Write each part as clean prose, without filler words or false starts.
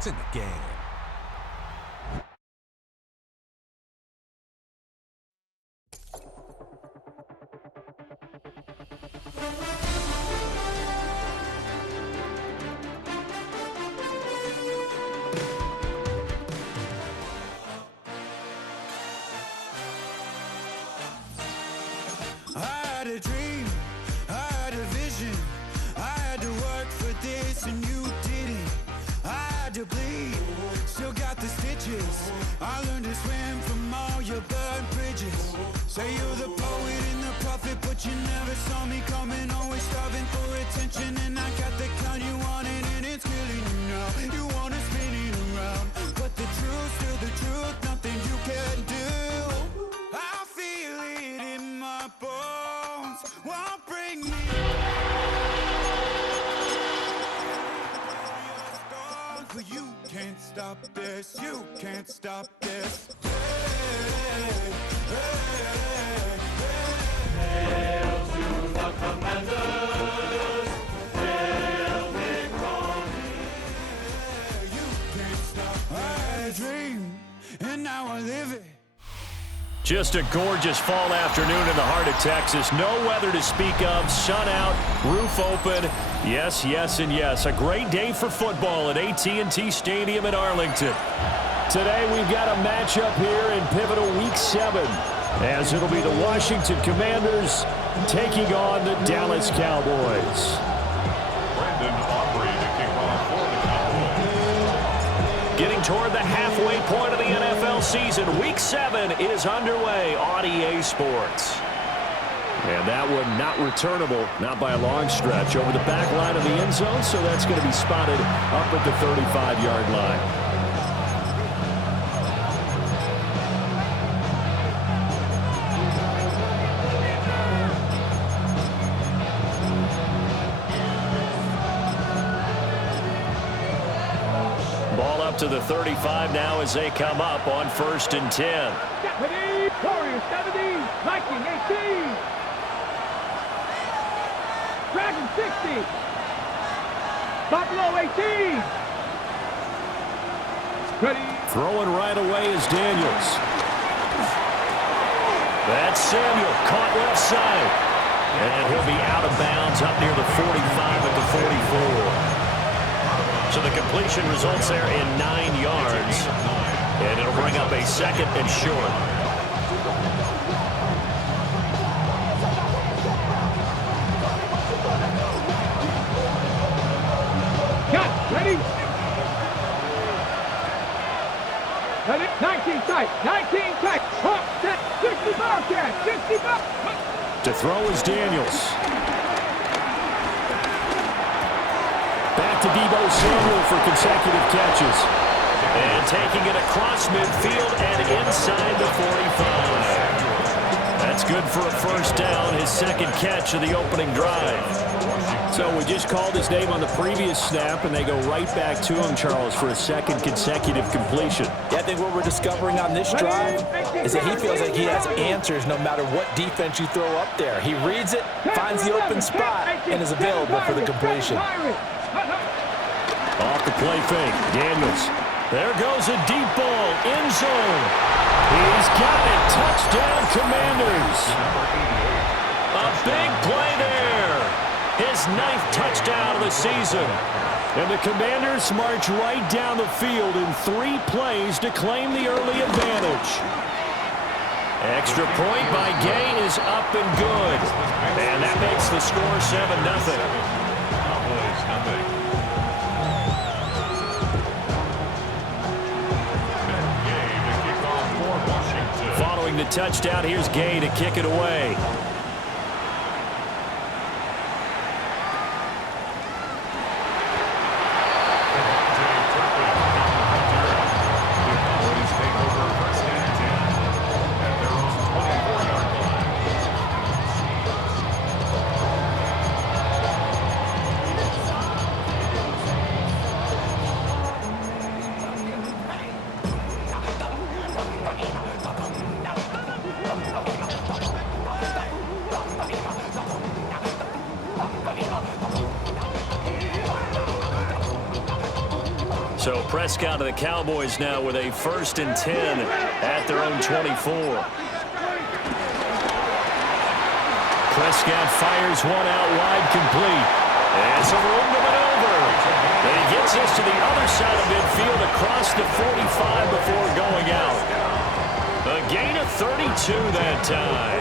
It's in the game. I had a dream, I had a vision, I had to work for this and you didn't. I had to bleed, still got the stitches. I learned to swim from all your burned bridges. Say you're the poet and the prophet, but you never saw me coming. Always starving for attention, and I got the kind you wanted, and it's killing you now. You wanna spin it around, but the truth's still the truth. Nothing you can do. I feel it in my bones. Won't bring me. But you can't stop this. You can't stop this. Hail to the Commanders. Hail victory. You can't stop. I had a dream, and now I live it. Just a gorgeous fall afternoon in the heart of Texas. No weather to speak of. Sun out, roof open. Yes, yes, and yes. A great day for football at AT&T Stadium in Arlington. Today we've got a matchup here in pivotal Week 7, as it'll be the Washington Commanders taking on the Dallas Cowboys. Getting toward the halfway point of the NFL season. Week 7 is underway on EA Sports. And that one not returnable, not by a long stretch, over the back line of the end zone, so that's going to be spotted up at the 35-yard line. Ball up to the 35 now as they come up on 1st and 10. Deputy, Warriors 70, Viking 18. Dragon 60. Buffalo 18. Ready. Throwing right away is Daniels. That's Samuel, caught left side. And he'll be out of bounds up near the 45 at the 44. So the completion results there in 9 yards. And it'll bring up a 2nd and short. Cut. Ready. Ready. 19 tight. 19 tight. Hop, set. 60 Bobcat. 60 Bobcat. To throw is Daniels. Back to Deebo Samuel for consecutive catches. And taking it across midfield and inside the 45. That's good for a first down, his 2nd catch of the opening drive. So we just called his name on the previous snap, and they go right back to him, Charles, for a 2nd consecutive completion. Yeah, I think what we're discovering on this drive is that he feels like he has answers no matter what defense you throw up there. He reads it, finds the open spot, and is available for the completion. Off the play fake, Daniels. There goes a deep ball, end zone. He's got it, touchdown Commanders. A big play there. His 9th touchdown of the season. And the Commanders march right down the field in 3 plays to claim the early advantage. Extra point by Gay is up and good. And that makes the score 7-0. Following the touchdown, here's Gay to kick it away. So Prescott of the Cowboys now with a 1st and 10 at their own 24. Prescott fires one out wide, complete. And some room to maneuver. And he gets us to the other side of midfield across the 45 before going out. A gain of 32 that time.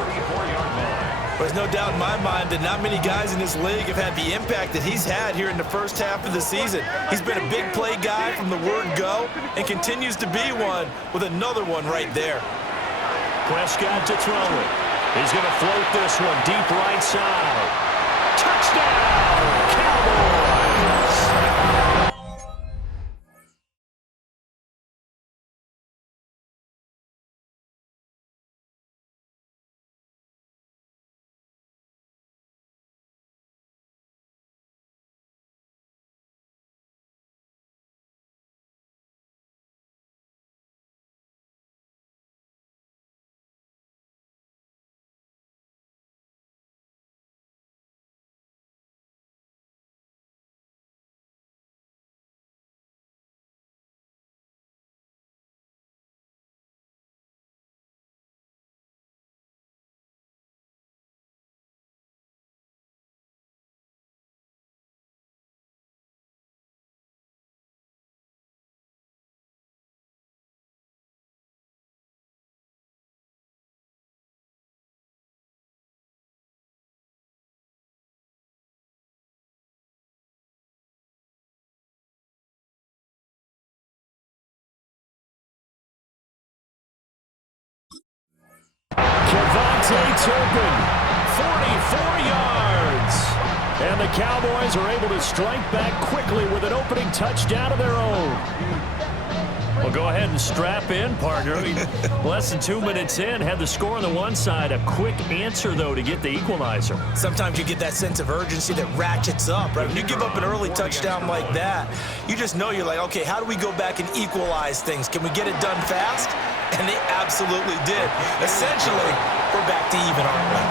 There's no doubt in my mind that not many guys in this league have had the impact that he's had here in the first half of the season. He's been a big play guy from the word go and continues to be one with another one right there. Prescott to throw it. He's going to float this one deep right side. Touchdown, Cowboys! Turpin, 44 yards. And the Cowboys are able to strike back quickly with an opening touchdown of their own. Well, go ahead and strap in, partner. Less than 2 minutes in, had the score on the one side. A quick answer, though, to get the equalizer. Sometimes you get that sense of urgency that ratchets up, right? When you give up an early touchdown like that, you just know you're like, okay, how do we go back and equalize things? Can we get it done fast? And they absolutely did. Essentially, we're back to even, aren't we?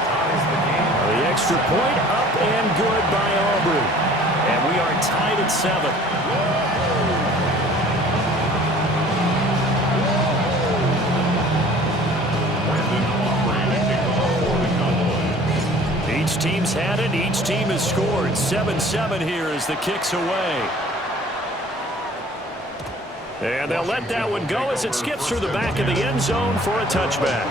The extra point up and good by Aubrey. And we are tied at 7. Each team's had it. Each team has scored. 7-7 here as the kick's away. And they'll let that one go as it skips through the back of the end zone for a touchback.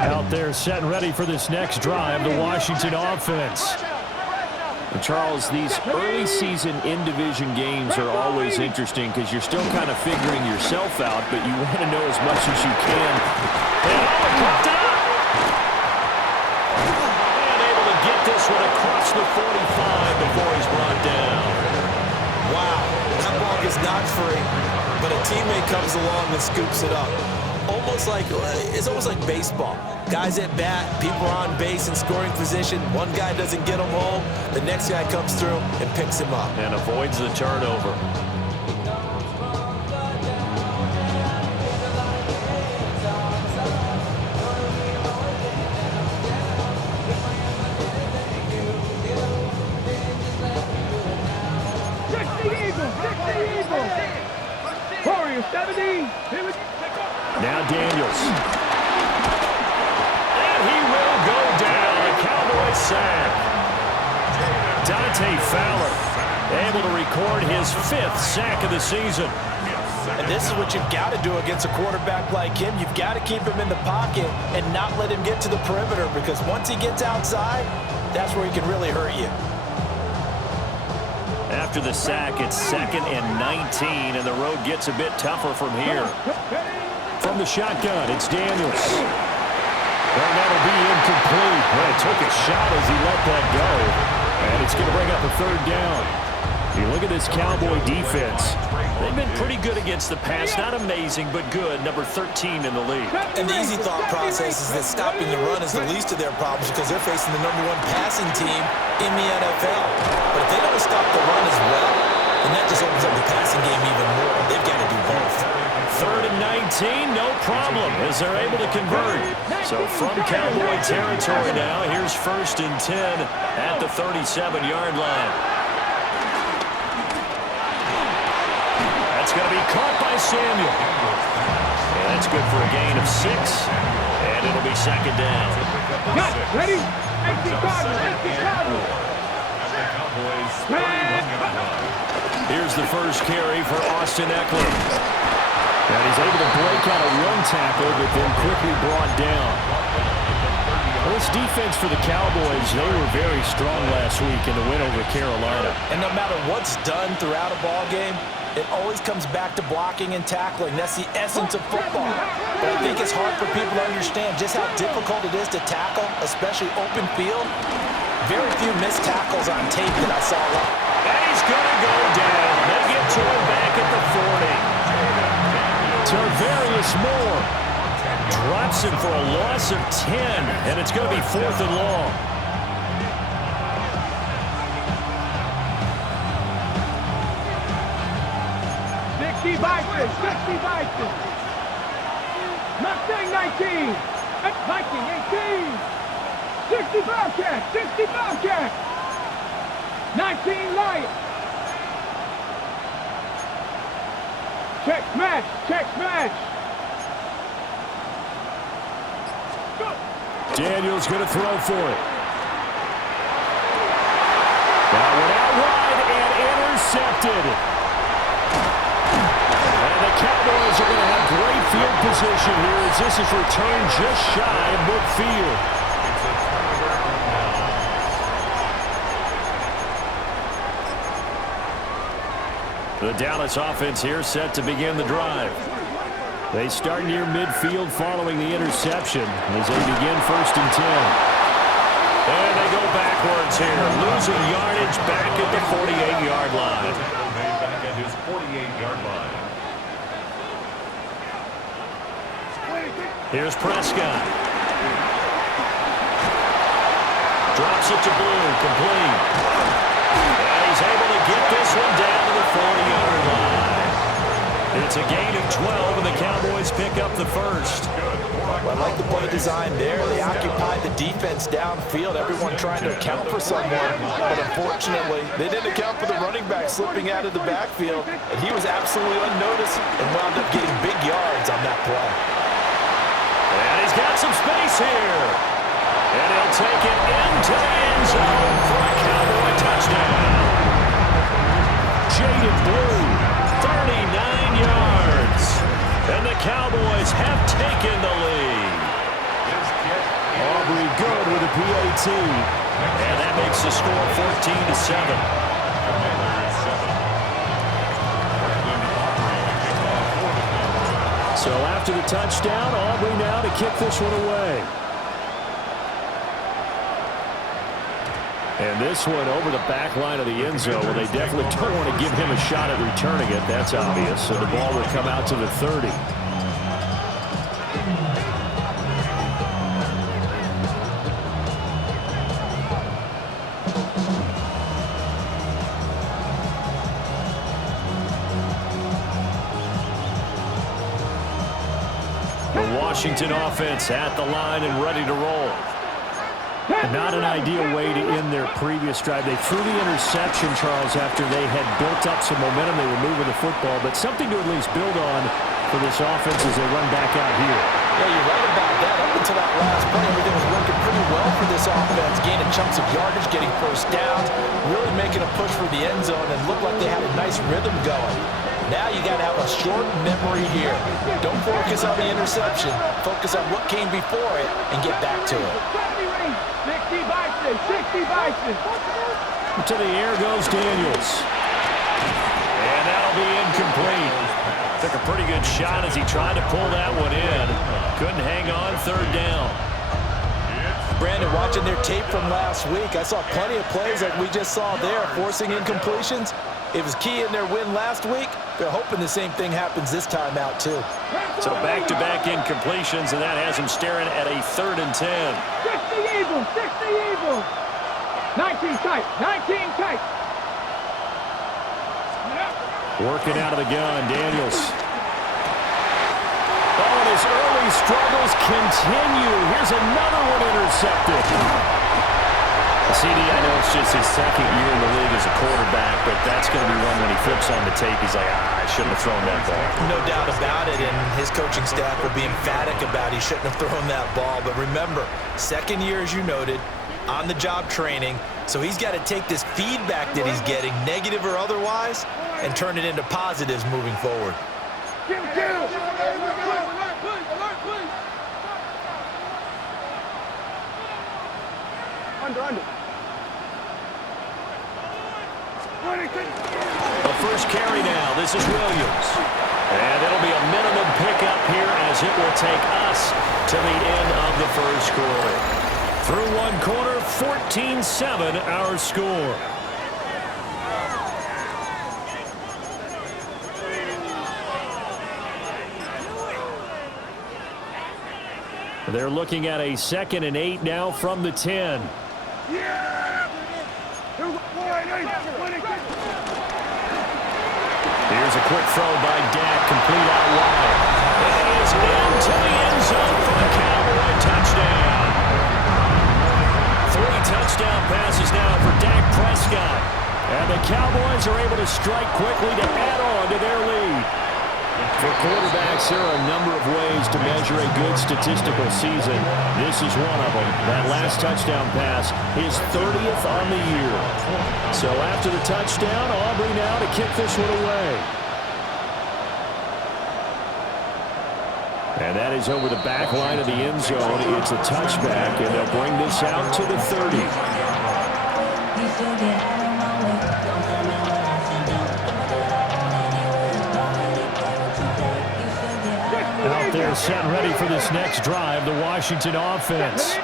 Out there set and ready for this next drive, the Washington offense. And Charles, these early season in-division games are always interesting because you're still kind of figuring yourself out, but you want to know as much as you can. And popped it up! And able to get this one across the 45 before he's brought down. Wow, that ball is not free, but a teammate comes along and scoops it up. It's almost like baseball. Guys at bat, people are on base in scoring position. One guy doesn't get him home. The next guy comes through and picks him up. And avoids the turnover. Warriors 70. Now Daniels. And he will go down. A Cowboys sack. Dante Fowler able to record his 5th sack of the season. And this is what you've got to do against a quarterback like him. You've got to keep him in the pocket and not let him get to the perimeter, because once he gets outside, that's where he can really hurt you. After the sack, it's 2nd and 19, and the road gets a bit tougher from here. From the shotgun, it's Daniels. And that'll be incomplete. Well, took a shot as he let that go. And it's going to bring up a 3rd down. You look at this Cowboy defense. They've been pretty good against the pass. Not amazing, but good. Number 13 in the league. And the easy thought process is that stopping the run is the least of their problems because they're facing the #1 passing team in the NFL. But if they don't stop the run as well, then that just opens up the passing game even more. They've got to do both. 3rd and 19, no problem, as they're able to convert. So from Cowboy territory now, here's 1st and 10 at the 37-yard line. That's going to be caught by Samuel. And that's good for a gain of 6, and it'll be 2nd down. Ready? Empty Cardinal, empty Cardinal. Here's the first carry for Austin Eckler. And he's able to break out a run tackle, but then quickly brought down. Well, this defense for the Cowboys, they were very strong last week in the win over Carolina. And no matter what's done throughout a ball game, it always comes back to blocking and tackling. That's the essence of football. But I think it's hard for people to understand just how difficult it is to tackle, especially open field. Very few missed tackles on tape that I saw. And he's going to go down. They get to him back at the 40. Tarvarius Moore drops him for a loss of 10, and it's going to be 4th and long. Vikings. Mustang 19. Viking 18. 60 Bobcat. 60 Bobcat. 19 Lions. Check smash. Check smash. Daniel's going to throw for it. That one out wide and intercepted. And the Cowboys are going to have great field position here as this is returned just shy of midfield. The Dallas offense here set to begin the drive. They start near midfield following the interception as they begin 1st and 10. And they go backwards here, losing yardage back at the 48-yard line. Back at his 48-yard line. Here's Prescott. Drops it to Blue, complete. And he's able to get this one down to the 40-yard line. It's a gain of 12, and the Cowboys pick up the first. Well, I like the play design there. They occupied the defense downfield, everyone trying to account for someone. But unfortunately, they didn't account for the running back slipping out of the backfield, and he was absolutely unnoticed and wound up getting big yards on that play. And he's got some space here. And he'll take it into the end zone for a Cowboy touchdown. Jaded Blue, 39 yards. And the Cowboys have taken the lead. Aubrey good with a PAT. And that makes the score 14-7. So after the touchdown, Aubrey now to kick this one away. And this one over the back line of the end zone. Well, they definitely don't want to give him a shot at returning it. That's obvious. So the ball will come out to the 30. The Washington offense at the line and ready to roll. Not an ideal way to end their previous drive. They threw the interception, Charles, after they had built up some momentum. They were moving the football, but something to at least build on for this offense as they run back out here. Yeah, you're right about that. Up until that last play, everything was working pretty well for this offense, gaining chunks of yardage, getting first downs, really making a push for the end zone, and looked like they had a nice rhythm going. Now you got to have a short memory here. Don't focus on the interception. Focus on what came before it and get back to it. 60 Bison, 60 Bison. To the air goes Daniels. And that'll be incomplete. Took a pretty good shot as he tried to pull that one in. Couldn't hang on, 3rd down. Brandon, watching their tape from last week, I saw plenty of plays like we just saw there, forcing incompletions. It was key in their win last week. They're hoping the same thing happens this time out, too. So back-to-back incompletions, and that has him staring at a 3rd and 10. 60 Eagles, 60 Eagles. 19 tight, 19 tight. Working out of the gun, Daniels. Oh, and his early struggles continue. Here's another one intercepted. CD, I know it's just his 2nd year in the league as a quarterback, but that's going to be one when he flips on the tape. He's like, I shouldn't have thrown that ball. No doubt about it, and his coaching staff will be emphatic about he shouldn't have thrown that ball. But remember, 2nd year, as you noted, on-the-job training, so he's got to take this feedback that he's getting, negative or otherwise, and turn it into positives moving forward. Under. The first carry now. This is Williams. And it'll be a minimum pickup here as it will take us to the end of the first quarter. Through one quarter, 14-7 our score. They're looking at a 2nd and 8 now from the 10. Here's a quick throw by Dak, complete out wide. It is into the end zone for the Cowboy touchdown. 3 touchdown passes now for Dak Prescott. And the Cowboys are able to strike quickly to add on to their lead. For quarterbacks, there are a number of ways to measure a good statistical season. This is one of them. That last touchdown pass, his 30th on the year. So after the touchdown, Aubrey now to kick this one away. And that is over the back line of the end zone. It's a touchback, and they'll bring this out to the 30. Out there set ready for this next drive, the Washington offense.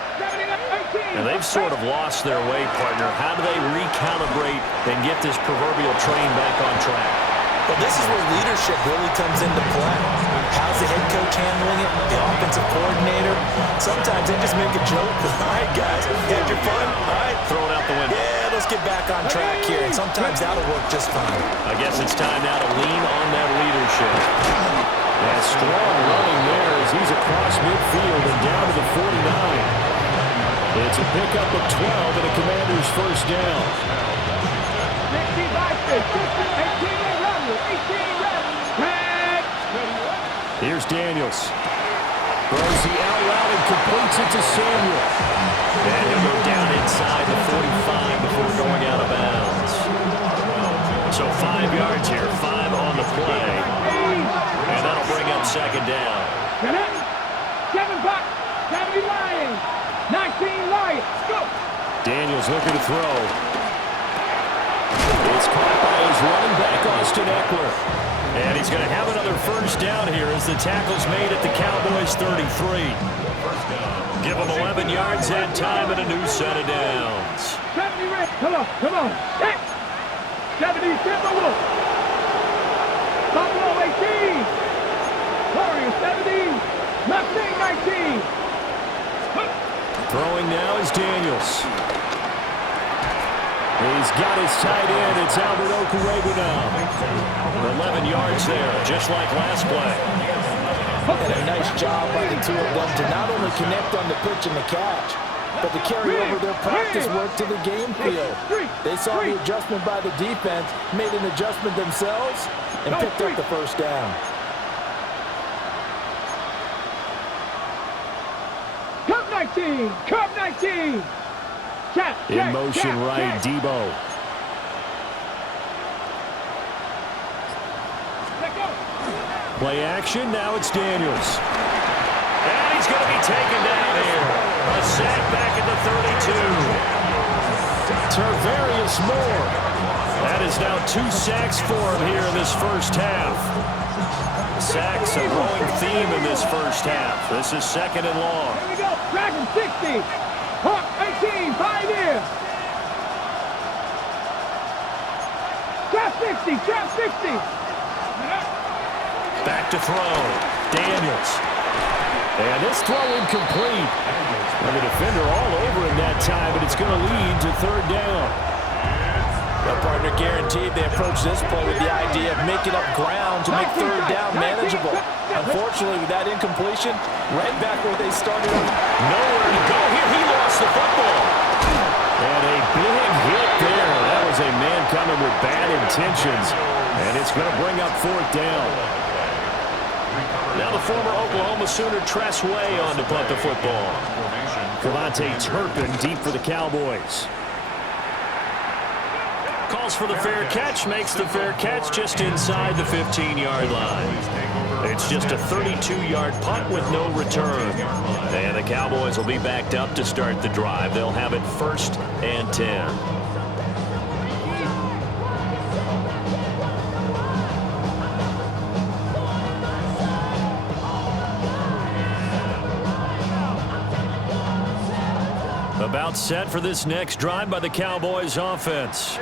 And they've sort of lost their way, partner. How do they recalibrate and get this proverbial train back on track? Well, this is where leadership really comes into play. How's the head coach handling it? The offensive coordinator? Sometimes they just make a joke. All right, guys, had your fun? All right. Throw it out the window. Yeah, let's get back on track here. And sometimes that'll work just fine. I guess it's time now to lean on that leadership. That strong running there as he's across midfield and down to the 49. It's a pickup of 12 and a Commander's first down. 18 Here's Daniels. Throws the out route and completes it to Samuel. And he'll go down inside the 45 before going out of bounds. So 5 yards here, 5 on the play. And that'll bring up 2nd down. 7 back, 70 Lions, 19 Lions, go! Daniels looking to throw. It's caught by his running back, Austin Eckler. And he's going to have another first down here as the tackle's made at the Cowboys' 33. Give them 11 yards that time and a new set of downs. 70 red, come on, 70 Timberwolves. Buffalo 18. Warriors 17. Mustang 19. Throwing now is Daniels. He's got his tight end. It's Albert Okwuegbunam now. 11 yards there, just like last play. And a nice job by the two of them to not only connect on the pitch and the catch, but to carry over their practice work to the game field. They saw the adjustment by the defense, made an adjustment themselves, and picked up the first down. Cup 19! Cup 19! In motion right, Debo. Play action, now it's Daniels. And he's going to be taken down here. A sack back at the 32. Tarvarius Moore. That is now 2 sacks for him here in this first half. Sacks, a growing theme in this first half. This is 2nd and long. Here we go, Dragon 60. Hawk 18, 5 years. Just 60, trap 60. Back to throw. Daniels. And this throw incomplete. And the defender all over him that time, but it's going to lead to third down. The partner guaranteed they approach this play with the idea of making up ground to make third down manageable. Unfortunately, with that incompletion, right back where they started up. Nowhere to go here. He lost the football. And a big hit there. That was a man coming with bad intentions. And it's going to bring up fourth down. Now the former Oklahoma Sooner Tress Way on to punt the football. Cavante Turpin deep for the Cowboys. Calls for the fair catch, makes the fair catch just inside the 15-yard line. It's just a 32-yard punt with no return. And the Cowboys will be backed up to start the drive. They'll have it 1st and 10. About set for this next drive by the Cowboys offense.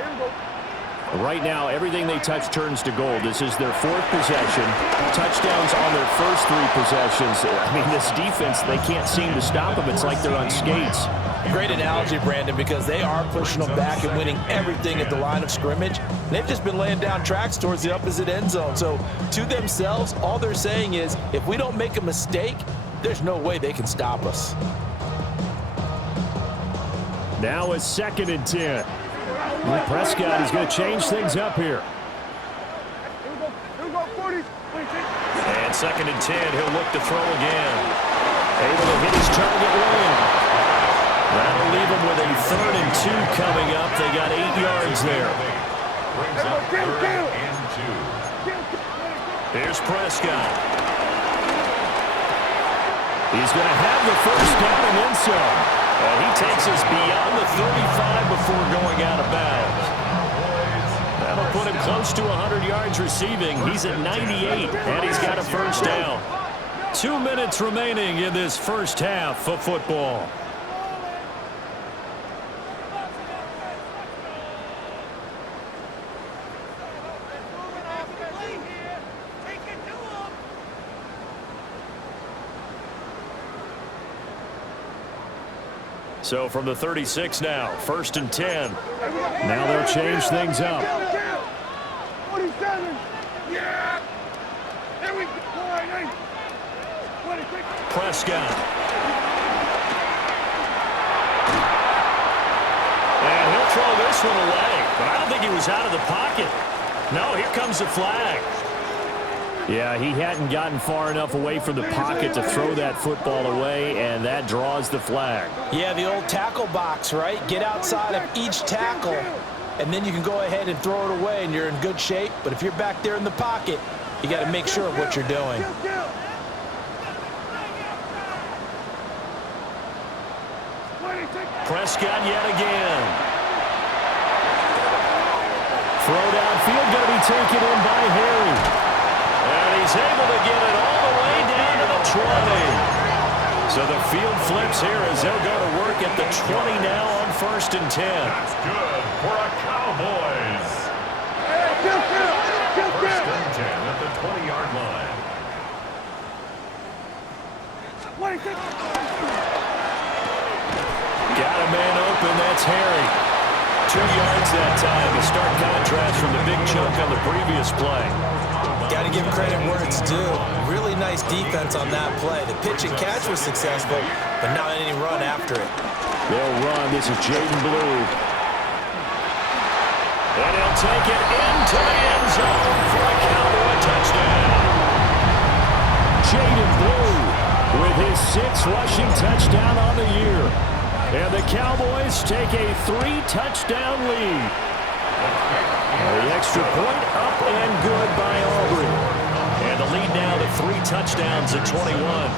Right now, everything they touch turns to gold. This is their 4th possession. Touchdowns on their first 3 possessions. I mean, this defense, they can't seem to stop them. It's like they're on skates. Great analogy, Brandon, because they are pushing them back and winning everything at the line of scrimmage. They've just been laying down tracks towards the opposite end zone. So to themselves, all they're saying is, if we don't make a mistake, there's no way they can stop us. Now it's 2nd and 10. Prescott is going to change things up here. And 2nd and 10, he'll look to throw again. Able to hit his target lane. That'll leave him with a 3rd and 2 coming up. They got 8 yards there. Brings up 3rd and 2. Here's Prescott. He's going to have the first down and then some. And he takes us beyond the 35 before going out of bounds. That'll put him close to 100 yards receiving. He's at 98, and he's got a first down. 2 minutes remaining in this first half of football. So from the 36 now, 1st and 10. Now they'll change things up. 47. Yeah. There we go. Prescott. And he'll throw this one away. But I don't think he was out of the pocket. No, here comes the flag. Yeah, he hadn't gotten far enough away from the pocket to throw that football away, and that draws the flag. Yeah, the old tackle box, right? Get outside of each tackle, and then you can go ahead and throw it away, and you're in good shape. But if you're back there in the pocket, you got to make sure of what you're doing. Prescott yet again. Throw downfield, going to be taken in by Harry. And he's able to get it all the way down to the 20. So the field flips here as they'll go to work at the 20 now on 1st and 10. That's good for a Cowboys. 1st and 10 at the 20-yard line. Got a man open, that's Harry. 2 yards that time, a stark contrast from the big chunk on the previous play. Got to give credit where it's due. Really nice defense on that play. The pitch and catch was successful, but not any run after it. They'll run. This is Jaden Blue. And he'll take it into the end zone for a Cowboy touchdown. Jaden Blue with his 6th rushing touchdown on the year. And the Cowboys take a 3-touchdown lead. The extra point up and good by Aubrey. And the lead now to 3 touchdowns at 21.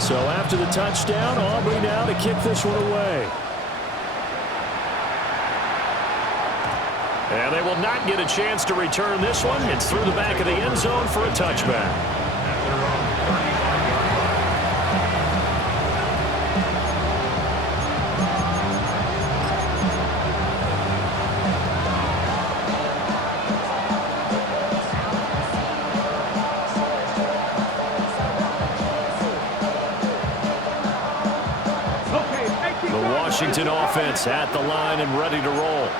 So after the touchdown, Aubrey now to kick this one away. And they will not get a chance to return this one. It's through the back of the end zone for a touchback. Washington offense at the line and ready to roll.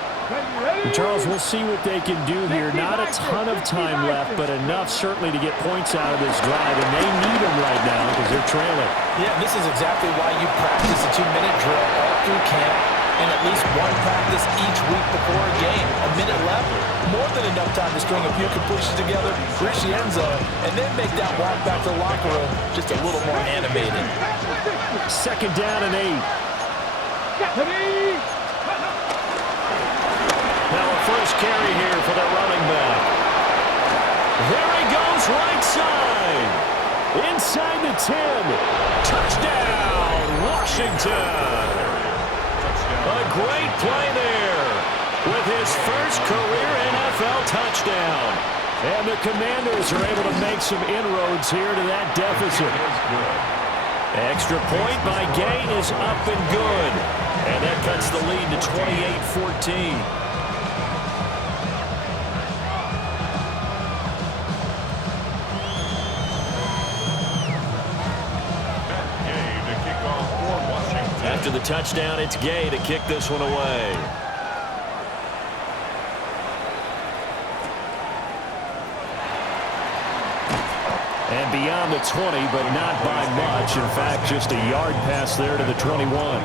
Charles, we'll see what they can do here. Not a ton of time left, but enough certainly to get points out of this drive, and they need them right now because they're trailing. Yeah, this is exactly why you practice a 2-minute drill all through camp and at least one practice each week before a game. A minute left, more than enough time to string a few completions together, reach the end zone, and then make that walk back to the locker room just a little more animated. 2nd down and 8. Now a first carry here for the running back. There he goes right side. Inside the 10. Touchdown, Washington. A great play there with his first career NFL touchdown. And the Commanders are able to make some inroads here to that deficit. Extra point by Gay is up and good. And that cuts the lead to 28-14. After the touchdown, it's Gay to kick this one away. And beyond the 20, but not by much. In fact, just a yard pass there to the 21.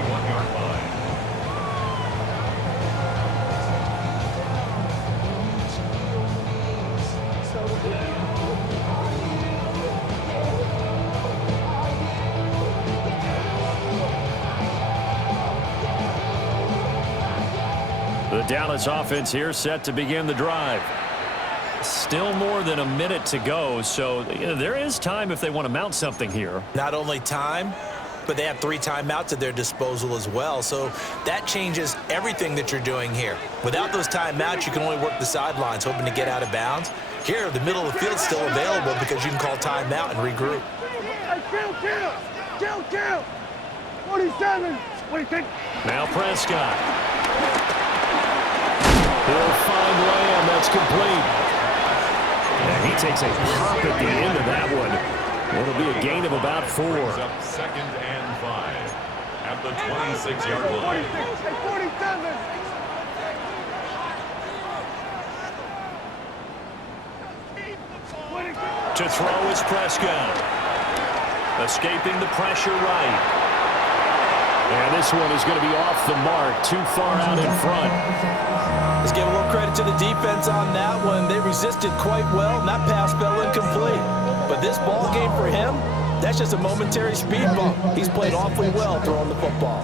The Dallas offense here set to begin the drive. Still more than a minute to go, so there is time if they want to mount something here. Not only time, but they have 3 timeouts at their disposal as well, so that changes everything that you're doing here. Without those timeouts, you can only work the sidelines, hoping to get out of bounds. Here, the middle of the field is still available because you can call timeout and regroup. Kill! 47! Now Prescott. He'll find Lamb. That's complete. And he takes a pop at the end of that one. It'll be a gain of about 4. Up 2nd and 5 at the 26-yard line. 47! To throw is Prescott. Escaping the pressure right. And this one is going to be off the mark. Too far out in front. Let's give a little credit to the defense on that one. They resisted quite well, and that pass fell incomplete. But this ball game for him, that's just a momentary speed bump. He's played awfully well throwing the football.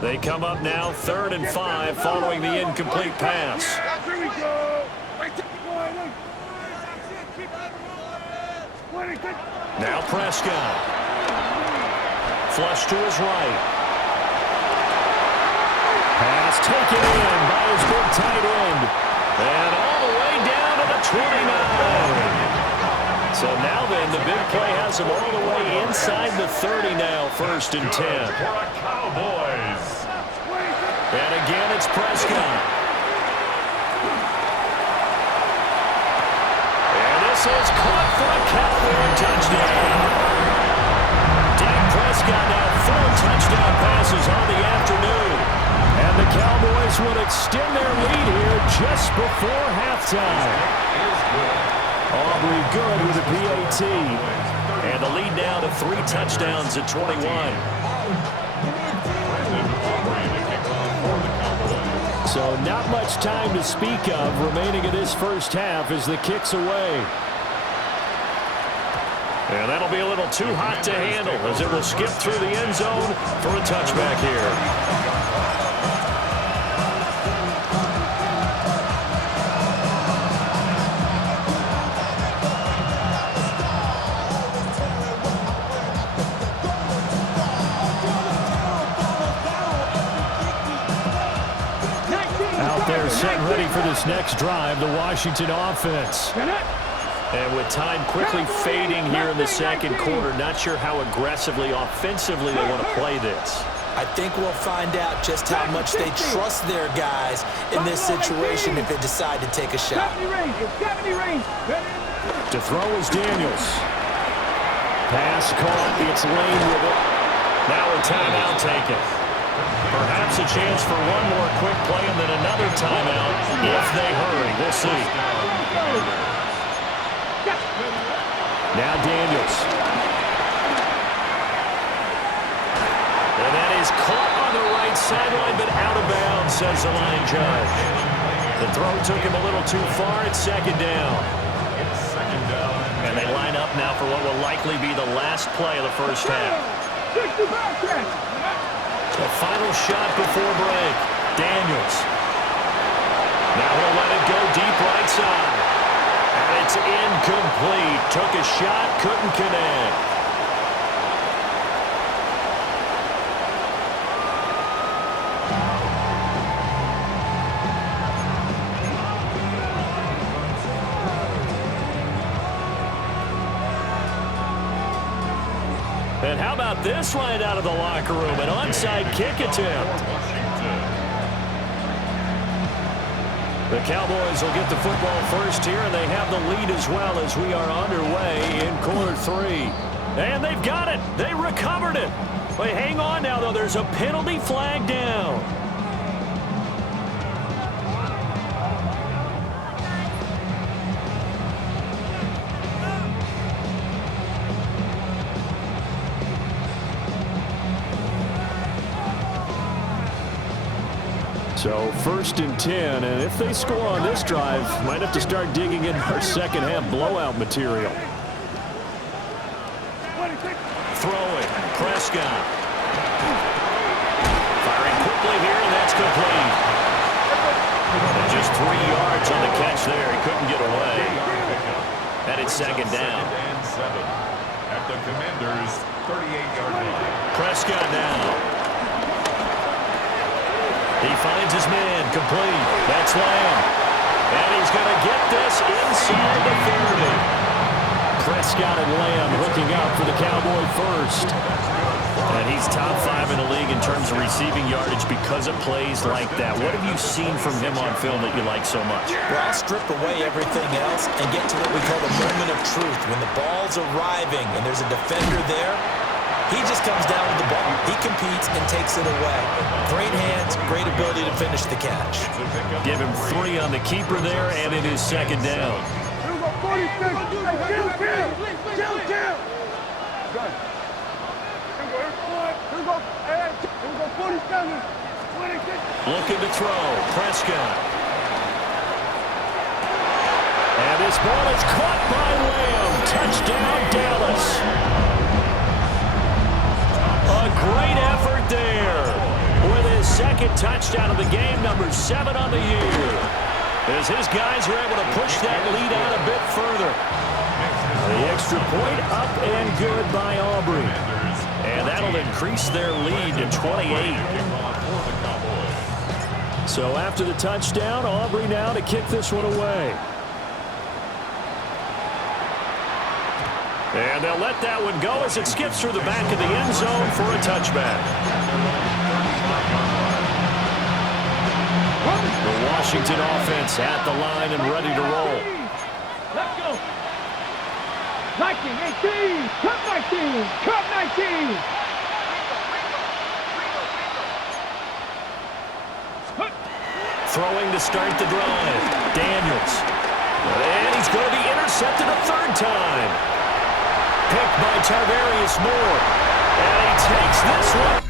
They come up now 3rd and 5 following the incomplete pass. Here we go! Now Prescott. Flush to his right. Pass taken in by his big tight end. And all the way down to the 29. So now then, the big play has him all the way inside the 30 now, 1st and 10. For a Cowboys. And again, it's Prescott. And this is caught for a Cowboy touchdown. Prescott now 4 touchdown passes on the afternoon. And the Cowboys will extend their lead here just before halftime. Aubrey good with a PAT. And the lead now to 3 touchdowns at 21. So not much time to speak of remaining in this first half as the kick's away. And that'll be a little too hot to handle as it will skip through the end zone for a touchback here. set and ready for this next drive, the Washington offense. And with time quickly fading here in the second quarter, not sure how aggressively, offensively they want to play this. I think we'll find out just how much they trust their guys in this situation if they decide to take a shot. To throw is Daniels. Pass caught. It's Lane with it. Now a timeout taken. Perhaps a chance for one more quick play and then another timeout if they hurry. We'll see. Now Daniels. And that is caught on the right sideline, but out of bounds, says the line judge. The throw took him a little too far. It's second down. And they line up now for what will likely be the last play of the first half. The final shot before break. Daniels. Now he'll let it go deep right side. And it's incomplete. Took a shot, couldn't connect. And how about this right out of the locker room? An onside kick attempt. The Cowboys will get the football first here, and they have the lead as well as we are underway in quarter three. And they've got it. They recovered it. But hang on now, though. There's a penalty flag down. So 1st and 10, and if they score on this drive, might have to start digging in our second half blowout material. Throwing, Prescott. Firing quickly here, and that's complete. And just 3 yards on the catch there. He couldn't get away. And it's second down. And 7 at the Commanders' 38-yard line. Prescott now. He finds his man, complete. That's Lamb. And he's going to get this inside the 30. Prescott and Lamb hooking up for the Cowboy first. And he's top 5 in the league in terms of receiving yardage because of plays like that. What have you seen from him on film that you like so much? Well, I'll strip away everything else and get to what we call the moment of truth. When the ball's arriving and there's a defender there, he just comes down with the ball. He competes and takes it away. Great hands, great ability to finish the catch. Give him 3 on the keeper there, and it is second down. Looking to throw. Prescott. And this ball is caught by Lamb. Touchdown, Dallas. A great effort there with his second touchdown of the game, number 7 on the year. As his guys are able to push that lead out a bit further. The extra point up and good by Aubrey. And that'll increase their lead to 28. So after the touchdown, Aubrey now to kick this one away. And they'll let that one go as it skips through the back of the end zone for a touchback. The Washington offense at the line and ready to roll. Let's go. 19, 18, cut 19, cut 19. Throwing to start the drive. Daniels. And he's going to be intercepted a 3rd time. Picked by Tarvarius Moore. And he takes this one